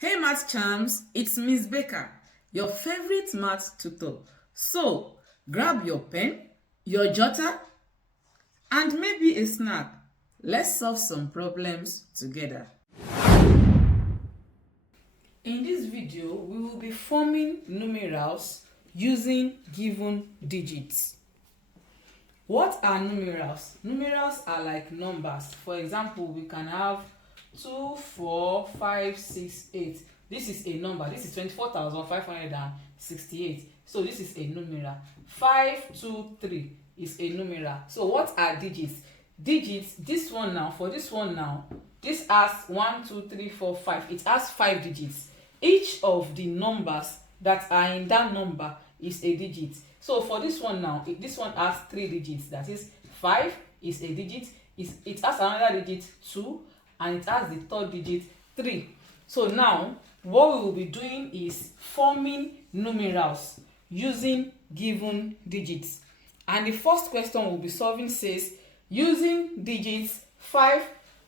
Hey math champs, it's Miss Becca, your favorite math tutor. So, grab your pen, your jotter, and maybe a snack. Let's solve some problems together. In this video, we will be forming numerals using given digits. What are numerals? Numerals are like numbers. For example, we can have 2, 4, 5, 6, 8. This is a number. This is 24,568. So this is a numeral. 5, 2, 3 is a numeral. So what are digits? Digits, this one now, for this one now, this has 1, 2, 3, 4, 5. It has 5 digits. Each of the numbers that are in that number is a digit. So for this one now, this one has 3 digits. That is 5 is a digit. It has another digit 2, and it has the third digit 3. So now what we will be doing is forming numerals using given digits. And the first question we'll be solving says using digits 5,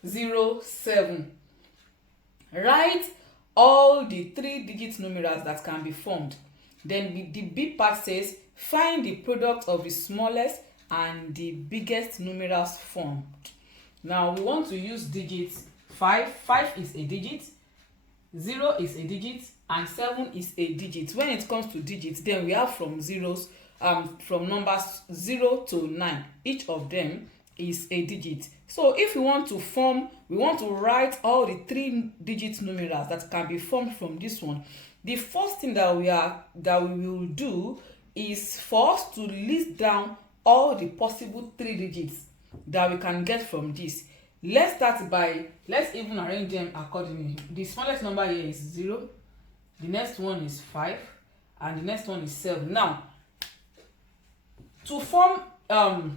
0, 7. Write all the 3-digit numerals that can be formed. Then the B part says find the product of the smallest and the biggest numerals formed. Now we want to use digits 5. 5 is a digit, 0 is a digit, and 7 is a digit. When it comes to digits, then we have from numbers 0 to 9. Each of them is a digit. So if we want to write all the 3-digit numerals that can be formed from this one. The first thing that we will do is for us to list down all the possible 3 digits that we can get from this. Let's even arrange them accordingly. The smallest number here is 0, the next one is 5, and the next one is 7. Now, to form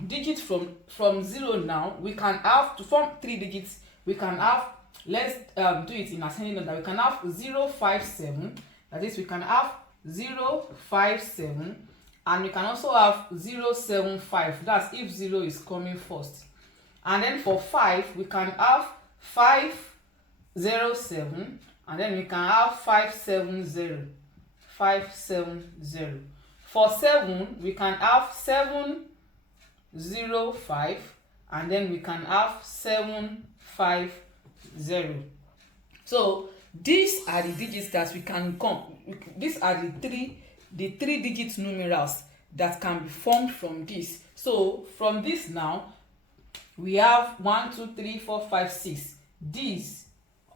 digits from 0 now, we can have, to form 3 digits, we can have, let's do it in ascending order. We can have 0, 5, 7. That is, we can have 0, 5, 7, and we can also have 0, 7, 5. That's if 0 is coming first. And then for 5, we can have 5, 0, 7, and then we can have 5, 7, 0. 5, 7, 0. For 7, we can have 7, 0, 5, and then we can have 7, 5, 0. So these are the digits that we can these are the 3-digit numerals that can be formed from this. So from this now, we have 1, 2, 3, 4, 5, 6.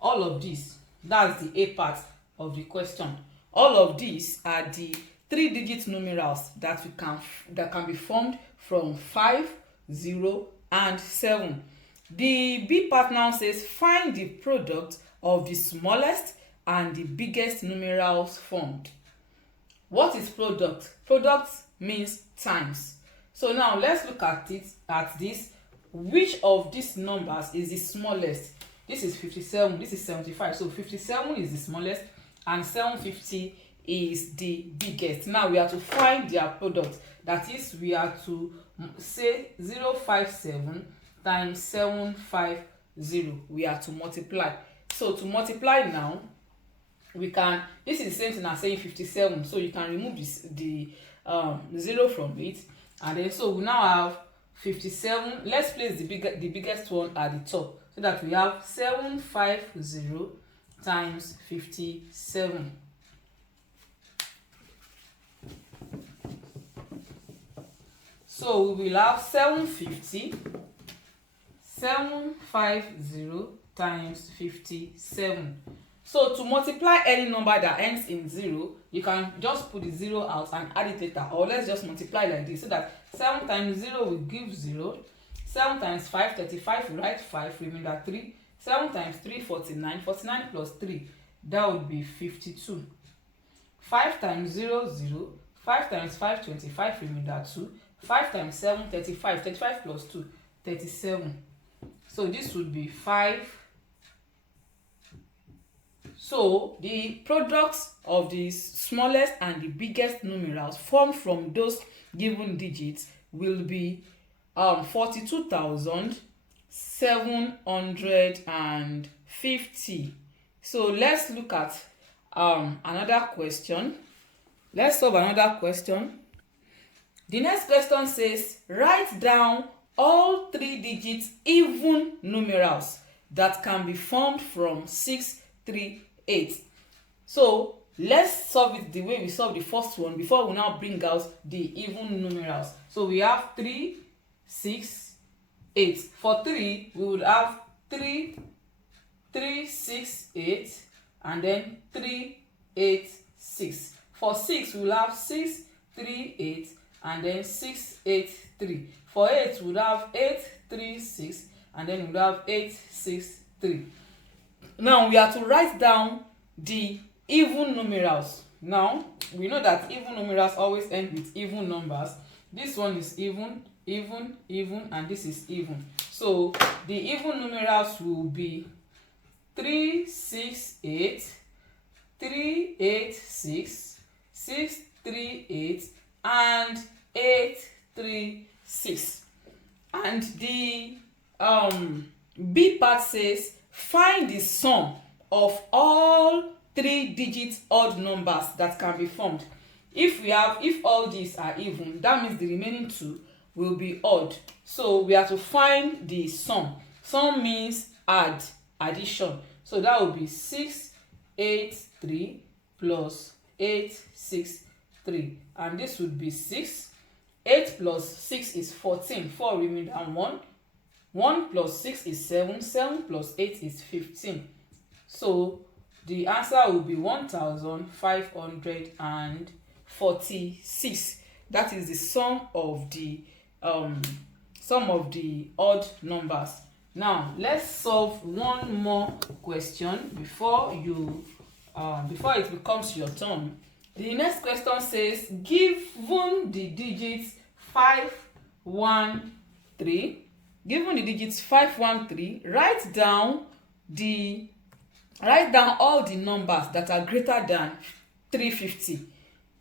All of these, that's the A part of the question. All of these are the 3-digit numerals that can be formed from 5, 0, and 7. The B part now says find the product of the smallest and the biggest numerals formed. What is product? Product means times. So now let's look at this. Which of these numbers is the smallest? This is 57, this is 75. So 57 is the smallest and 750 is the biggest. Now we have to find their product. That is, we have to say 057 times 750. We have to multiply. So to multiply now, this is the same thing as saying 57. So you can remove the 0 from it. And then so we now have 57. Let's place the biggest one at the top, so that we have 750 times 57. So we will have 750 times 57. So to multiply any number that ends in 0, you can just put the 0 out and add it later, or let's just multiply like this, so that 7 times 0 will give 0. 7 times 5, 35, we write 5, remainder 3. 7 times 3, 49. 49 plus 3, that would be 52. 5 times 0, 0. 5 times 5, 25, remainder 2. 5 times 7, 35. 35 plus 2, 37. So this would be 5. So the products of the smallest and the biggest numerals formed from those given digits will be 42,750. So let's look at another question. Let's solve another question. The next question says, write down all 3-digit even numerals that can be formed from 6, 3, 8. So let's solve it the way we solved the first one before we now bring out the even numerals. So we have 3, 6, 8. For 3, we would have 3, 3, 6, 8, and then 3, 8, 6. For 6, we will have 6, 3, 8, and then 6, 8, 3. For 8, we will have 8, 3, 6, and then we will have 8, 6, 3. Now we are to write down the even numerals. Now we know that even numerals always end with even numbers. This one is even, and this is even. So the even numerals will be 3, 6, 8, 3, 8, 6, 6, 3, 8, and 8, 3, 6. And the B part says find the sum of all 3-digit odd numbers that can be formed. If all these are even, that means the remaining 2 will be odd. So we have to find the sum. Sum means addition. So that will be 6, 8, 3 plus 8, 6, 3. And this would be 6. 8 plus 6 is 14. 4 remain and 1. 1 plus 6 is 7. 7 plus 8 is 15. So the answer will be 1546. That is the sum of the odd numbers. Now let's solve one more question before it becomes your turn. The next question says, given the digits 5, 1, 3, write down all the numbers that are greater than 350.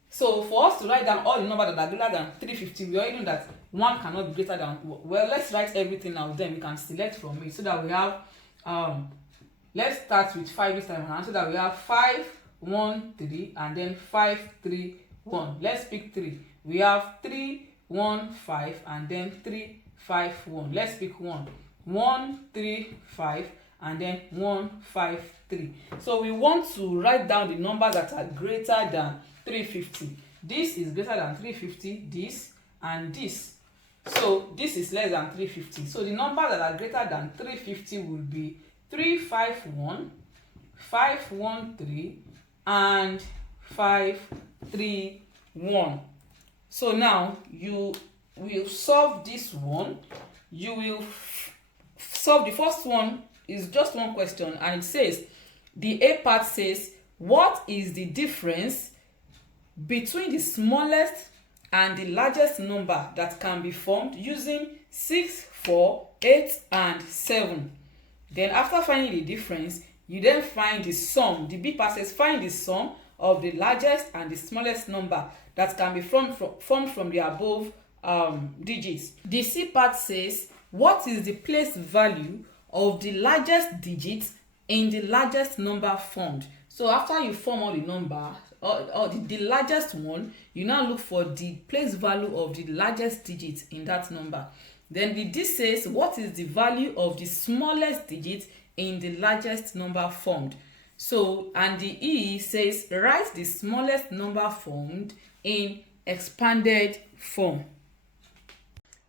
So for us to write down all the numbers that are greater than 350, we already know that 1 cannot be greater than, well, let's write everything out, then we can select from it so that we have let's start with 5 this time around, so that we have 5, 1, 3, and then 5, 3, 1. Let's pick 3. We have 3, 1, 5, and then 3, 5, 1. Let's pick 1. 1, 3, 5, and then 1, 5, 3. So we want to write down the numbers that are greater than 350. This is greater than 350, this and this. So this is less than 350. So the numbers that are greater than 350 will be 351, 513, and 531. So now you will solve this one. You will solve the first one. Is just one question, and it says, the A part says, what is the difference between the smallest and the largest number that can be formed using 6, 4, 8, and 7? Then after finding the difference, you then find the sum. The B part says, find the sum of the largest and the smallest number that can be formed from the above digits. The C part says, what is the place value of the largest digit in the largest number formed? So after you form all the number or the largest one, you now look for the place value of the largest digit in that number. Then the D says, what is the value of the smallest digit in the largest number formed? So, and the E says, write the smallest number formed in expanded form.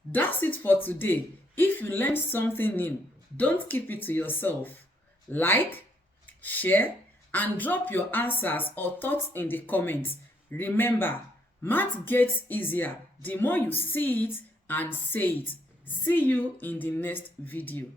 That's it for today. If you learned something new, don't keep it to yourself. Like, share, and drop your answers or thoughts in the comments. Remember, math gets easier the more you see it and say it. See you in the next video.